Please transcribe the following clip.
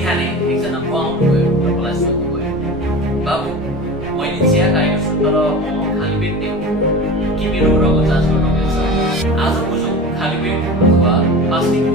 बिहानै एकजना बुवा आउनुभयो र मलाई सोध्नुभयो, बाबु मैले चिया खाएको छु तर म खाली पेटले हो के मेरो रगत जाँच गर्न मिल्छ? आज बुझौँ खाली पेट अथवा फास्टिङको